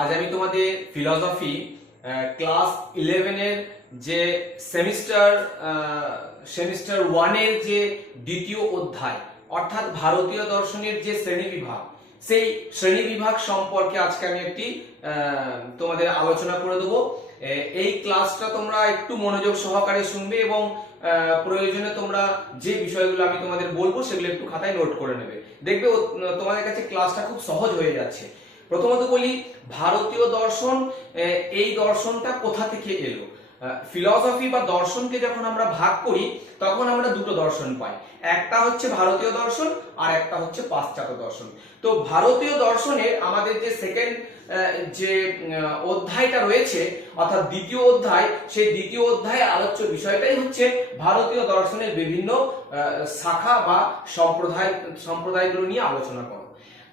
আজ আমি তোমাদের ফিলসফি ক্লাস ইলেভেনের যে সেমিস্টার সেমিস্টার ওয়ানের যে দ্বিতীয় অধ্যায়, অর্থাৎ ভারতীয় দর্শনের যে শ্রেণি বিভাগ সেই শ্রেণি বিভাগ সম্পর্কে আজকে আমি একটি তোমাদের আলোচনা করে দেবো। এই ক্লাসটা তোমরা একটু মনোযোগ সহকারে শুনবে এবং প্রয়োজনে তোমরা যে বিষয়গুলো আমি তোমাদের বলব সেগুলো একটু খাতায় নোট করে নেবে। দেখবে তোমাদের কাছে ক্লাসটা খুব সহজ হয়ে যাচ্ছে। প্রথমত বলি, ভারতীয় দর্শন এই দর্শনটা কোথা থেকে এলো? ফিলসফি বা দর্শনকে যখন আমরা ভাগ করি, তখন আমরা দুটো দর্শন পাই। একটা হচ্ছে ভারতীয় দর্শন, আর একটা হচ্ছে পাশ্চাত্য দর্শন। তো ভারতীয় দর্শনের আমাদের যে সেকেন্ড যে অধ্যায়টা রয়েছে, অর্থাৎ দ্বিতীয় অধ্যায়, সেই দ্বিতীয় অধ্যায়ে আলোচ্য বিষয়টাই হচ্ছে ভারতীয় দর্শনের বিভিন্ন শাখা বা সম্প্রদায়, সম্প্রদায়গুলো নিয়ে আলোচনা করো।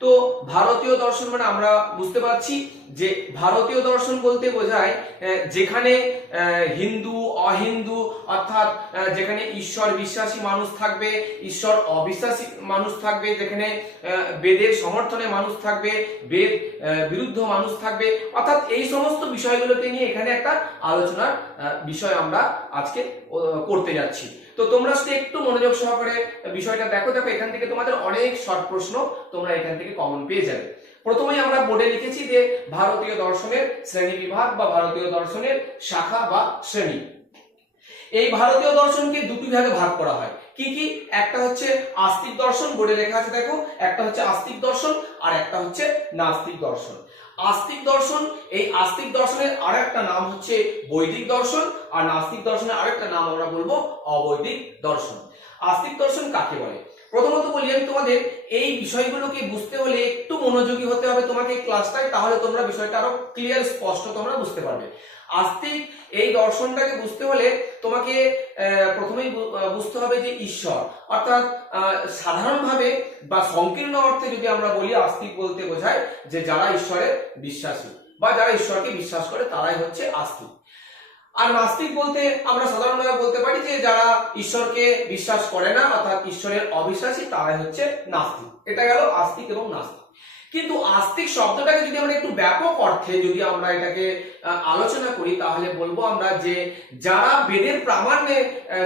তো ভারতীয় দর্শন মানে আমরা বুঝতে পারছি যে ভারতীয় দর্শন বলতে বোঝায় যেখানে হিন্দু, অহিন্দু, অর্থাৎ যেখানে ঈশ্বর বিশ্বাসী মানুষ থাকবে, ঈশ্বর অবিশ্বাসী মানুষ থাকবে, যেখানে বেদের সমর্থনে মানুষ থাকবে, বেদ বিরুদ্ধ মানুষ থাকবে, অর্থাৎ এই সমস্ত বিষয়গুলোকে নিয়ে এখানে একটা আলোচনার বিষয় আমরা আজকে করতে যাচ্ছি। তো তোমরা শুধু একটু মনোযোগ সহকারে বিষয়টা দেখো দেখো, এখান থেকে তোমাদের অনেক শর্ট প্রশ্ন তোমরা এখান থেকে কমন পেয়ে যাবে। প্রথমেই আমরা বোর্ডে লিখেছি যে ভারতীয় দর্শনের শ্রেণি বিভাগ বা ভারতীয় দর্শনের শাখা বা শ্রেণি। এই ভারতীয় দর্শনকে দুটি ভাগে ভাগ করা হয়। কি কি? একটা হচ্ছে আস্তিক দর্শন, বোর্ডে লেখা আছে, দেখো, একটা হচ্ছে আস্তিক দর্শন আর একটা হচ্ছে নাস্তিক দর্শন। আস্তিক দর্শন, এই আস্তিক দর্শনের আরেকটা নাম হচ্ছে বৈদিক দর্শন, আর নাস্তিক দর্শনের আরেকটা নাম আমরা বলব অবৈদিক দর্শন। আস্তিক দর্শন কাকে বলে? প্রথমত বলি আমি তোমাদের, এই বিষয়গুলোকে বুঝতে হলে একটু মনোযোগী হতে হবে তোমাকে ক্লাসটায় তাহলে তোমরা বিষয়টা আরও ক্লিয়ার স্পষ্ট তোমরা বুঝতে পারবে। আস্তিক এই দর্শনটাকে বুঝতে হলে তোমাকে প্রথমেই বুঝতে হবে যে ঈশ্বর। অর্থাৎ সাধারণভাবে বা সংকীর্ণ অর্থে যদি আমরা বলি আস্তিক বলতে বোঝায় যে যারা ঈশ্বরে বিশ্বাসী বা যারা ঈশ্বরকে বিশ্বাস করে তারাই হচ্ছে আস্তিক। আর নাস্তিক বলতে আমরা সাধারণভাবে বলতে পারি যে যারা ঈশ্বরকে বিশ্বাস করে না অর্থাৎ ঈশ্বরের অবিশ্বাসী তারাই হচ্ছে নাস্তিক। এটা গেল আস্তিক এবং নাস্তিক। কিন্তু আস্তিক শব্দটাকে যদি আমরা একটু ব্যাপক অর্থে যদি আমরা এটাকে আলোচনা করি, তাহলে বলব আমরা যে যারা বেদের প্রামাণ্যে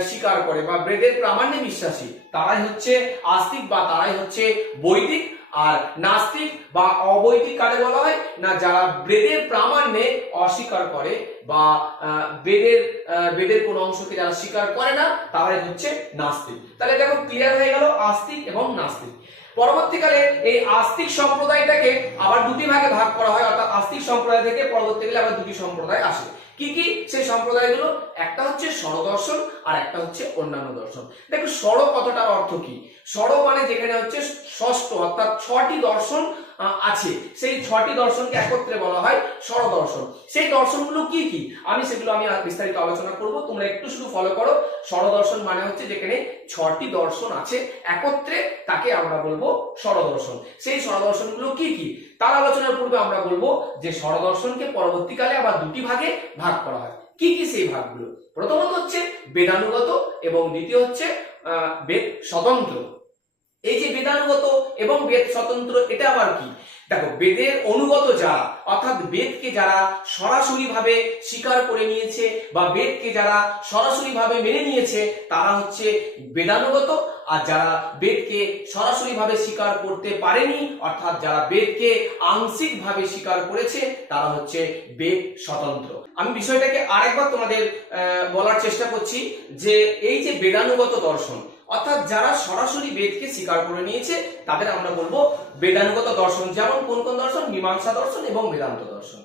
স্বীকার করে বা বেদের প্রামাণ্যে বিশ্বাসী, তারাই হচ্ছে আস্তিক বা তারাই হচ্ছে বৈদিক। আর নাস্তিক বা অবৈদিক কারে বলা হয়? না, যারা বেদের প্রামাণ্যে অস্বীকার করে বা বেদের বেদের কোন অংশকে যারা স্বীকার করে না, তারাই হচ্ছে নাস্তিক। তাহলে দেখো ক্লিয়ার হয়ে গেল আস্তিক এবং নাস্তিক। পরবর্তীকালে এই আস্তিক সম্প্রদায়টাকে আবার দুটি ভাগে ভাগ করা হয়, অর্থাৎ আস্তিক সম্প্রদায় থেকে পরবর্তীকালে আবার দুটি সম্প্রদায় আসে। কি কি? সেই সম্প্রদায়গুলো। একটা হচ্ছে স্বরদর্শন আর একটা হচ্ছে অন্যান্য দর্শন। দেখো স্বর কথাটার অর্থ কি? স্বর মানে যেখানে হচ্ছে ষষ্ঠ, অর্থাৎ ছটি দর্শন আছে। সেই ছটি দর্শনকে একত্রে বলা হয় স্বর দর্শন। সেই দর্শনগুলো কি কি? আমি সেগুলো আমি বিস্তারিত আলোচনা করব। তোমরা একটু শুধু ফলো করো। স্বর দর্শন মানে হচ্ছে যেখানে ছটি দর্শন আছে, একত্রে তাকে আমরা বলব স্বরদর্শন সেই স্বরদর্শনগুলো কি কি? তার আলোচনার পূর্বে আমরা বলব যে স্বরদর্শনকে পরবর্তীকালে আবার দুটি ভাগে ভাগ করা হয়। কি কি সেই ভাগগুলো? প্রথমত হচ্ছে বেদানুগত এবং দ্বিতীয় হচ্ছে বেদ স্বতন্ত্র। এই যে বেদানুগত এবং বেদ স্বতন্ত্র, এটা আবার কি? দেখো, বেদের অনুগত যারা অর্থাৎ বেদকে যারা সরাসরি ভাবে স্বীকার করে নিয়েছে বা বেদকে যারা সরাসরি ভাবে মেনে নিয়েছে, তারা হচ্ছে বেদানুগত আর যারা বেদকে সরাসরি ভাবে স্বীকার করতে পারেনি, অর্থাৎ যারা বেদকে আংশিক ভাবে স্বীকার করেছে, তারা হচ্ছে বেদ স্বতন্ত্র। আমি বিষয়টাকে আরেকবার তোমাদের বলার চেষ্টা করছি যে এই যে বেদানুগত দর্শন, অর্থাৎ যারা সরাসরি বেদকে স্বীকার করে নিয়েছে, তাদের আমরা বলব বেদানুগত দর্শন যেমন কোন কোন দর্শন, মীমাংসা দর্শন এবং বেদান্ত দর্শন।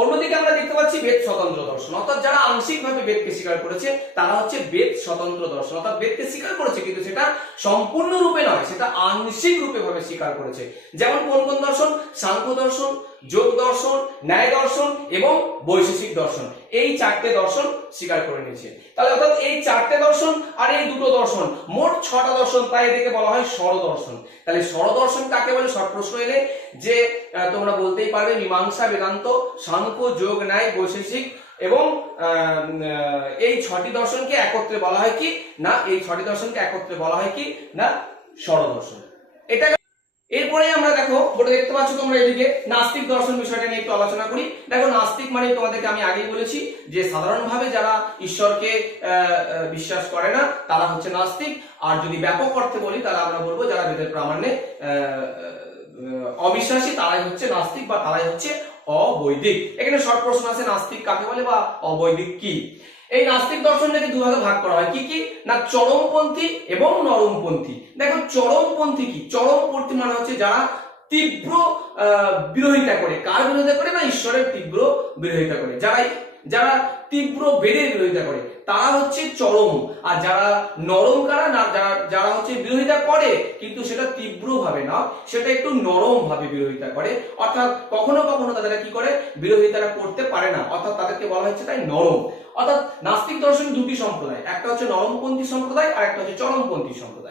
অন্যদিকে আমরা দেখতে পাচ্ছি বেদ স্বতন্ত্র দর্শন। অর্থাৎ যারা আংশিকভাবে বেদকে স্বীকার করেছে, তারা হচ্ছে বেদ স্বতন্ত্র দর্শন। অর্থাৎ বেদকে স্বীকার করেছে, কিন্তু সেটা সম্পূর্ণ রূপে নয়, সেটা আংশিক রূপে ভাবে স্বীকার করেছে। যেমন কোন কোন দর্শন? সাংখ্য দর্শন যোগ দর্শন, ন্যায় দর্শন এবং বৈশেষিক দর্শন। এই চারটে দর্শন স্বীকার করে নিয়েছে। তাহলে অর্থাৎ এই চারটে দর্শন আর এই দুটো দর্শন, মোট ছটা দর্শন তাই এদেরকে বলা হয় স্বর দর্শন তাহলে স্বর দর্শন কাকে বলে? শর্ট প্রশ্ন এলে যে তোমরা বলতেই পারবে, মীমাংসা, বেদান্ত, সাংখ্য, যোগ, ন্যায়, বৈশেষিক এবং এই ছটি দর্শনকে একত্রে বলা হয় কি? না, এই ছটি দর্শনকে একত্রে বলা হয় কি? না স্বর দর্শন এটা এরপরে আমরা দেখো, বোর্ডে দেখতে পাচ্ছ তোমরা এদিকে নাস্তিক দর্শন বিষয়টা নিয়ে একটু আলোচনা করি। দেখো, নাস্তিক মানে তোমাদেরকে আমি আগেই বলেছি যে সাধারণভাবে যারা ঈশ্বরকে বিশ্বাস করে না, তারা হচ্ছে নাস্তিক। আর যদি ব্যাপক অর্থে বলি, তাহলে আমরা বলব যারা বেদের প্রামাণ্যে অবিশ্বাসী, তারাই হচ্ছে নাস্তিক বা তারাই হচ্ছে অবৈদিক। এখানে শর্ট প্রশ্ন আছে, নাস্তিক কাকে বলে বা অবৈদিক কি? এই নাস্তিক দর্শনটাকে দুভাগে ভাগ করা হয়। কি কি? না, চরমপন্থী এবং নরমপন্থী। দেখো, চরমপন্থী কি? চরমপন্থী মানে হচ্ছে যারা তীব্র বিরোধিতা করে। কার বিরোধিতা করে? না, ঈশ্বরের তীব্র বিরোধিতা করে। যারা যারা তীব্র বেদের বিরোধিতা করে, তারা হচ্ছে চরম। আর যারা নরম কারা, না যারা যারা হচ্ছে বিরোধিতা করে, কিন্তু সেটা তীব্র ভাবে না, সেটা একটু নরম ভাবে বিরোধিতা করে। অর্থাৎ কখনো কখনো তাদের কি করে? বিরোধিতাটা করতে পারে না। অর্থাৎ তাদেরকে বলা হচ্ছে তাই নরম। অর্থাৎ নাস্তিক দর্শন দুটি সম্প্রদায়। একটা হচ্ছে নরমপন্থী সম্প্রদায় আর একটা হচ্ছে চরমপন্থী সম্প্রদায়।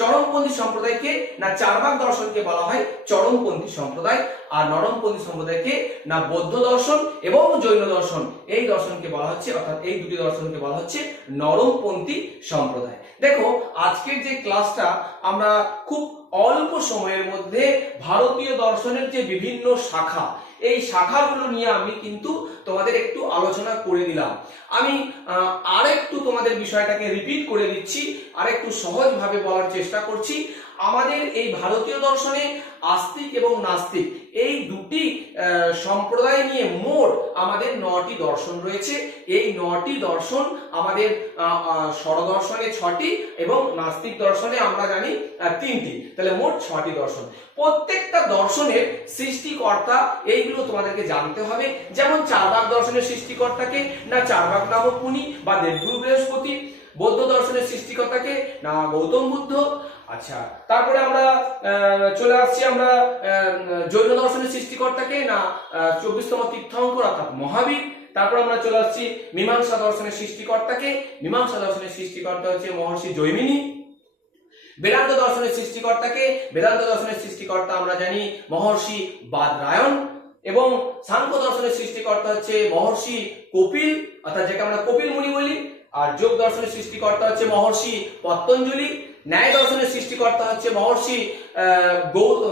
চরমপন্থী সম্প্রদায়কে না চারবাক দর্শনকে বলা হয় চরমপন্থী সম্প্রদায়, আর নরমপন্থী সম্প্রদায়কে না বৌদ্ধ দর্শন এবং জৈন দর্শন। এই দর্শনকে বলা হচ্ছে, অর্থাৎ এই দুটি দর্শনকে বলা হচ্ছে নরমপন্থী সম্প্রদায়। দেখো, আজকের যে ক্লাসটা আমরা খুব অল্প সময়ের মধ্যে ভারতীয় দর্শনের যে বিভিন্ন শাখা, এই শাখাগুলো নিয়ে আমি কিন্তু তোমাদের একটু আলোচনা করে দিলাম আমি আরেকটু তোমাদের বিষয়টাকে রিপিট করে দিচ্ছি, আরেকটু সহজভাবে বলার চেষ্টা করছি। আমাদের এই ভারতীয় দর্শনে আস্তিক এবং নাস্তিক এই দুটি সম্প্রদায় নিয়ে মোট আমাদের নটি দর্শন রয়েছে। এই নটি দর্শন আমাদের স্বরদর্শনে ছটি এবং নাস্তিক দর্শনে আমরা জানি তিনটি। তাহলে মোট ছটি দর্শন। প্রত্যেকটা দর্শনের সৃষ্টিকর্তা এইগুলো তোমাদেরকে জানতে হবে। যেমন চারবাক দর্শনের সৃষ্টিকর্তাকে, না চারবাক নামক মুনি বা দেবগুরু বৃহস্পতি বৌদ্ধ দর্শনের সৃষ্টিকর্তাকে, না গৌতম বুদ্ধ? আচ্ছা তারপরে আমরা চলে আসছি আমরা জৈন দর্শনের সৃষ্টিকর্তাকে, না চব্বিশতম তীর্থঙ্কর অর্থাৎ মহাবীর। তারপর আমরা চলে আসছি মীমাংসা দর্শনের সৃষ্টিকর্তাকে। মীমাংসা দর্শনের সৃষ্টিকর্তা হচ্ছে মহর্ষি জৈমিনী। বেদান্ত দর্শনের সৃষ্টিকর্তাকে, বেদান্ত দর্শনের সৃষ্টিকর্তা আমরা জানি মহর্ষি বাদরায়ণ এবং সাংখ্য দর্শনের সৃষ্টিকর্তা হচ্ছে মহর্ষি কপিল, অর্থাৎ যাকে আমরা কপিল মুনি বলি। আর যোগ দর্শনের সৃষ্টিকর্তা হচ্ছে মহর্ষি পতঞ্জলি ন্যায় দর্শনের সৃষ্টিকর্তা হচ্ছে মহর্ষি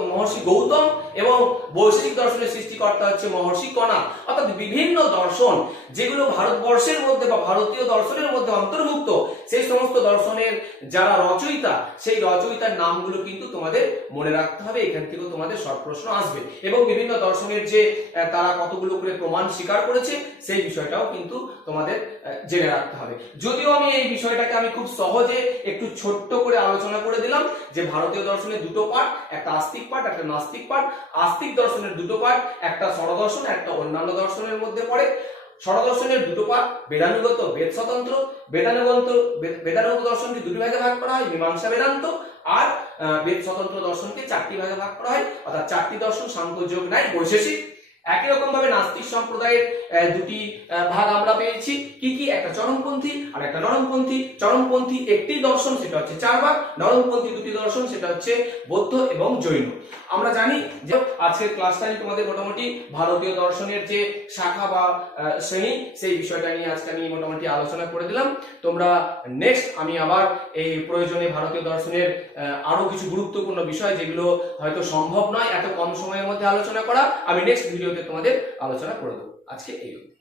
মহর্ষি গৌতম এবং বৈশিক দর্শনের সৃষ্টিকর্তা হচ্ছে মহর্ষি কণা। অর্থাৎ বিভিন্ন দর্শন যেগুলো ভারতবর্ষের মধ্যে বা ভারতীয় দর্শনের মধ্যে অন্তর্ভুক্ত, সেই সমস্ত দর্শনের যারা রচয়িতা, সেই রচয়িতার নামগুলো কিন্তু তোমাদের মনে রাখতে হবে। এখান থেকেও তোমাদের সব প্রশ্ন আসবে। এবং বিভিন্ন দর্শনের যে তারা কতগুলো করে প্রমাণ স্বীকার করেছে, সেই বিষয়টাও কিন্তু তোমাদের জেনে রাখতে হবে। যদিও আমি এই বিষয়টাকে আমি খুব সহজে একটু ছোট্ট করে আলোচনা করে দিলাম যে ভারতীয় দর্শনের দুটো পার্ট, একটা আস্তিক পার্ট, একটা নাস্তিক পার্ট। আস্তিক দর্শনের দুটো পাঠ একটা ষড়দর্শন একটা অন্যান্য দর্শনের মধ্যে পড়ে। ষড়দর্শনের দুটো পার্ট বেদানুগত বেদ স্বতন্ত্র বেদানুগত বেদানুগত দর্শনকে দুটি ভাগে ভাগ করা হয়, মীমাংসা বেদান্ত, আর বেদ স্বতন্ত্র দর্শনকে চারটি ভাগে ভাগ করা হয়। অর্থাৎ চারটি দর্শন সাংখ্য যোগ নাই, বৈশেষিক। একই রকম ভাবে নাস্তিক সম্প্রদায়ের দুটি ভাগ আমরা পেয়েছি। কি কি? একটা চরমপন্থী আর একটা নরমপন্থী। চরমপন্থী একটি দর্শন, সেটা হচ্ছে চার ভাগ নরমপন্থী দুটি দর্শন, সেটা হচ্ছে বৌদ্ধ এবং জৈন। আমরা জানি যে আজকের ক্লাসটা তোমাদের মোটামুটি ভারতীয় দর্শনের যে শাখা বা শ্রেণি, সেই বিষয়টা নিয়ে আজকে আমি মোটামুটি আলোচনা করে দিলাম। তোমরা নেক্সট আমি আবার এই প্রয়োজনে ভারতীয় দর্শনের আরও কিছু গুরুত্বপূর্ণ বিষয় যেগুলো হয়তো সম্ভব নয় এত কম সময়ের মধ্যে আলোচনা করা, আমি নেক্সট ভিডিওতে তোমাদের আলোচনা করে দেবো আজকে এই অবধি।